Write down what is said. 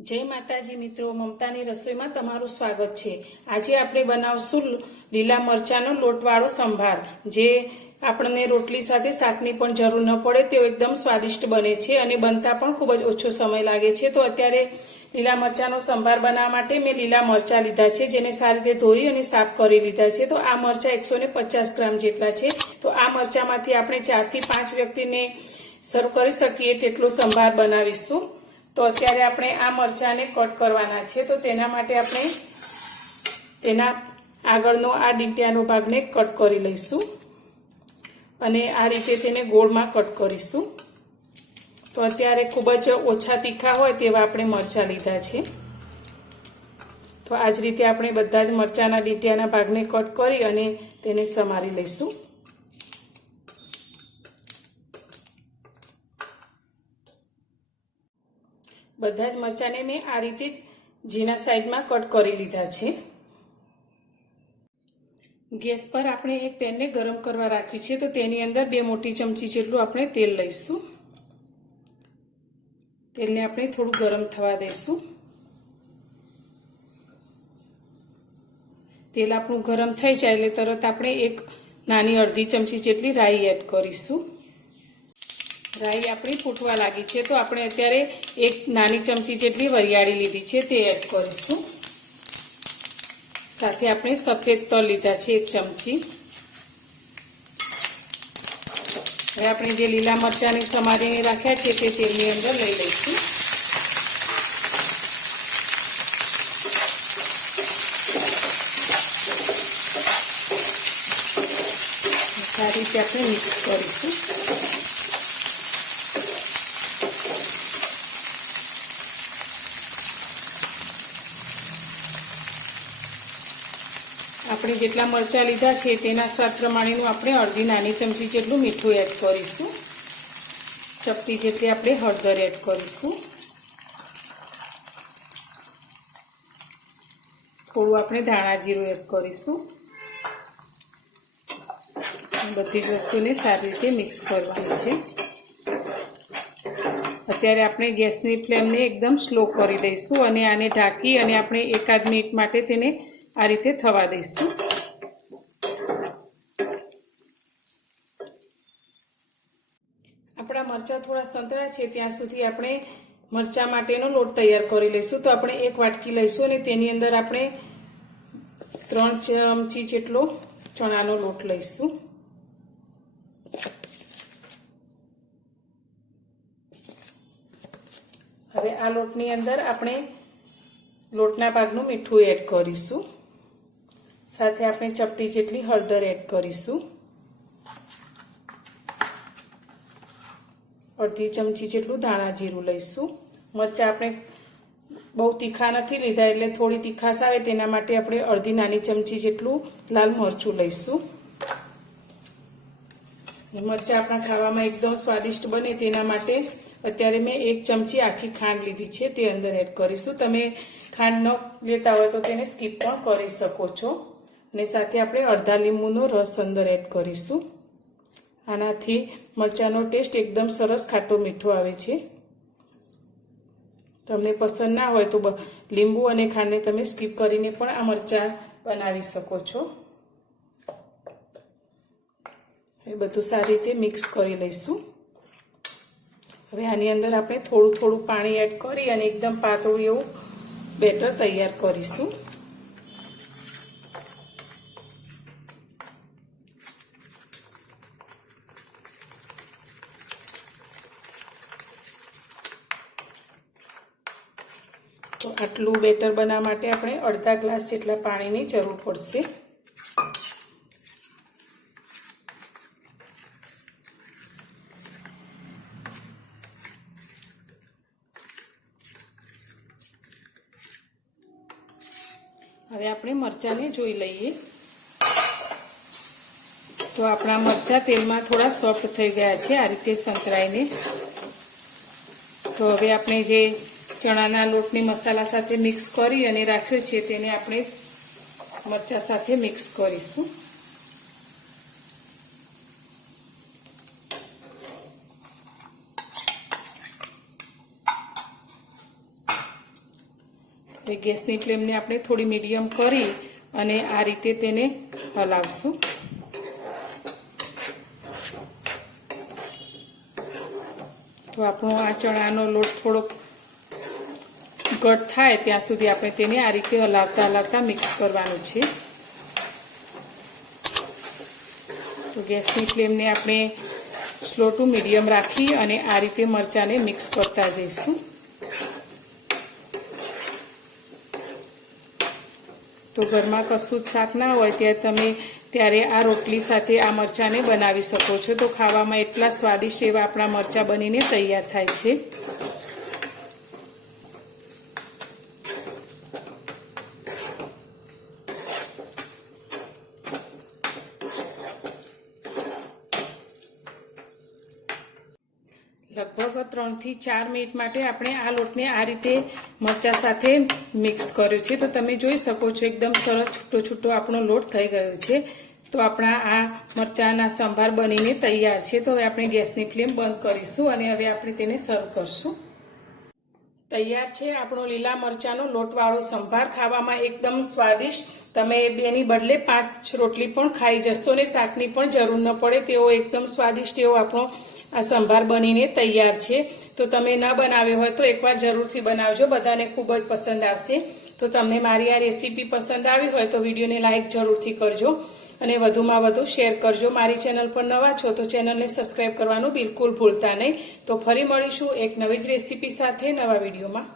જય માતાજી મિત્રો, મમતાની રસોઈમાં તમારું સ્વાગત છે। આજે આપણે બનાવશું લીલા મરચાંનો લોટવાળો સંભાર, જે આપણને રોટલી સાથે શાકની પણ જરૂર ન પડે તેવો એકદમ સ્વાદિષ્ટ બને છે અને બનતા પણ ખૂબ જ ઓછો સમય લાગે છે। તો અત્યારે લીલા મરચાંનો સંભાર બનાવવા માટે મેં લીલા મરચાં લીધા છે, જેને સારી રીતે ધોઈ અને સાફ કરી લીધા છે। તો આ મરચાં 150 ગ્રામ જેટલા છે। તો આ મરચાંમાંથી આપણે 4 થી 5 વ્યક્તિને સર્વ કરી શકીએ તેટલો સંભાર બનાવીશું। તો અત્યારે આપણે આ મરચાંને કટ કરવાના છે। તો તેના માટે આપણે તેના આગળનો આ ડીંટિયાનો ભાગને કટ કરી લઈશું અને આ રીતે તેને ગોળમાં કટ કરીશું। તો અત્યારે ખૂબ જ ઓછા તીખા હોય તેવા આપણે મરચાં લીધા છે। તો આ જ રીતે આપણે બધા જ મરચાંના ડીંટિયાના ભાગને કટ કરી અને તેને સમારી લઈશું। બધા જ મરચાંને મેં આ રીતે જ ઝીણા સાઈઝમાં કટ કરી લીધા છે। ગેસ પર આપણે એક પેનને ગરમ કરવા રાખ્યું છે। તો તેની અંદર 2 મોટી ચમચી જેટલું આપણે તેલ લઈશું। તેલને આપણે થોડું ગરમ થવા દઈશું। તેલ આપણું ગરમ થઈ જાય એટલે તરત આપણે એક નાની અડધી ચમચી જેટલી રાઈ એડ કરીશું। રાઈ આપણી ફૂટવા લાગી છે, તો આપણે અત્યારે એક નાની ચમચી જેટલી વરિયાળી લીધી છે તે એડ કરીશું। સાથે આપણે સફેદ તલ લીધા છે 1 ચમચી। હવે આપણે જે લીલા મરચાંની સમારીને રાખ્યા છે તે તેલની અંદર લઈ લઈશું। સારી રીતે આપણે મિક્સ કરીશું। આપણે જેટલા મરચાં લીધા છે તેના સ્વાદ પ્રમાણેનું આપણે અડધી નાની ચમચી જેટલું મીઠું એડ કરીશું। ચપટી જેટલી આપણે હળદર એડ કરીશું। થોડું આપણે ધાણા જીરું એડ કરીશું। બધી જ વસ્તુને સારી રીતે મિક્સ કરવાની છે। અત્યારે આપણે ગેસની ફ્લેમને એકદમ સ્લો કરી દઈશું અને આને ઢાંકી અને આપણે 1 મિનિટ માટે તેને આ રીતે થવા દઈશું। આપણા મરચાં થોડા સંતળા છે ત્યાં સુધી આપણે મરચાં માટેનો લોટ તૈયાર કરી લઈશું। તો આપણે 1 વાટકી લઈશું અને તેની અંદર આપણે 3 ચમચી જેટલો ચણાનો લોટ લઈશું। હવે આ લોટની અંદર આપણે લોટના ભાગનું મીઠું એડ કરીશું। સાથે આપણે ચપટી જેટલી હળદર એડ કરીશું। અડધી ચમચી જેટલું ધાણા જીરું લઈશું। મરચાં આપણે બહુ તીખા નથી લીધા એટલે થોડી તીખાશ આવે તેના માટે આપણે અડધી નાની ચમચી જેટલું લાલ મરચું લઈશું। મરચાં આપણા ખાવામાં એકદમ સ્વાદિષ્ટ બને તેના માટે અત્યારે મેં 1 ચમચી આખી ખાંડ લીધી છે તે અંદર એડ કરીશું। તમે ખાંડ ન લેતા હોય તો તેને સ્કીપ પણ કરી શકો છો। અને સાથે આપણે અડધા લીંબુનો રસ અંદર એડ કરીશું। આનાથી મરચાંનો ટેસ્ટ એકદમ સરસ ખાટો મીઠો આવે છે। તમને પસંદ ના હોય તો લીંબુ અને ખાંડને તમે સ્કીપ કરીને પણ આ મરચાં બનાવી શકો છો। એ બધું સારી રીતે મિક્સ કરી લઈશું। હવે આની અંદર આપણે થોડું થોડું પાણી એડ કરી અને એકદમ પાતળું એવું બેટર તૈયાર કરીશું। તો આટલું બેટર બનાવવા માટે આપણે અડધા ગ્લાસ જેટલા પાણીની જરૂર પડશે। હવે આપણે મરચાંને જોઈ લઈએ। તો આપણા મરચાં તેલમાં થોડા સોફ્ટ થઈ ગયા છે આ રીતે સંતળાઈને। તો હવે આપણે જે ચણાના લોટની મસાલા સાથે મિક્સ કરી અને રાખ્યો છે તેને આપણે મરચાં સાથે મિક્સ કરીશું। હવે ગેસની ફ્લેમને આપણે થોડી મીડિયમ કરી અને આ રીતે તેને હલાવશું. તો આપણો આ ચણાનો લોટ થોડોક ઘટ થાય ત્યાં સુધી આપણે તેને આ રીતે હલાવતા મિક્સ કરવાનું છે. તો ગેસની ફ્લેમને આપણે સ્લો ટુ મીડિયમ રાખી અને આ રીતે મરચાંને મિક્સ કરતા જઈશું. તો ઘરમાં કશું જ શાક ના હોય ત્યારે આ રોટલી સાથે આ મરચાંને બનાવી શકો છો. તો ખાવામાં એટલા સ્વાદિષ્ટ એવા આપણા મરચાં બનીને તૈયાર થાય છે. લગભગ 3 થી 4 મિનિટ માટે આપણે આ લોટને આ રીતે મરચાં સાથે મિક્સ કર્યો છે. તો તમે જોઈ શકો છો એકદમ સરસ છૂટો આપણો લોટ થઈ ગયો છે. તો આપણા આ મરચાંના સંભાર બનીને તૈયાર છે. તો હવે આપણે ગેસની ફ્લેમ બંધ કરીશું અને હવે આપણે તેને સર્વ કરશું. તૈયાર છે આપણો લીલા મરચાંનો લોટવાળો સંભાર. ખાવામાં એકદમ સ્વાદિષ્ટ. તમે બેની બદલે 5 રોટલી પણ ખાઈ જશો ને શાકની પણ જરૂર ન પડે તેવો એકદમ સ્વાદિષ્ટ એવો આપણો આ સંભાર બનીને તૈયાર છે. તો તમે ન બનાવ્યો હોય તો એકવાર જરૂરથી બનાવજો, બધાને ખૂબ જ પસંદ આવશે. તો તમને મારી આ રેસીપી પસંદ આવી હોય તો વિડીયોને લાઈક જરૂરથી કરજો અને વધુમાં વધુ શેર કરજો. મારી ચેનલ પર નવા છો તો ચેનલને સબસ્ક્રાઈબ કરવાનું બિલકુલ ભૂલતા નહીં. તો ફરી મળીશું એક નવી જ રેસીપી સાથે નવા વિડીયોમાં.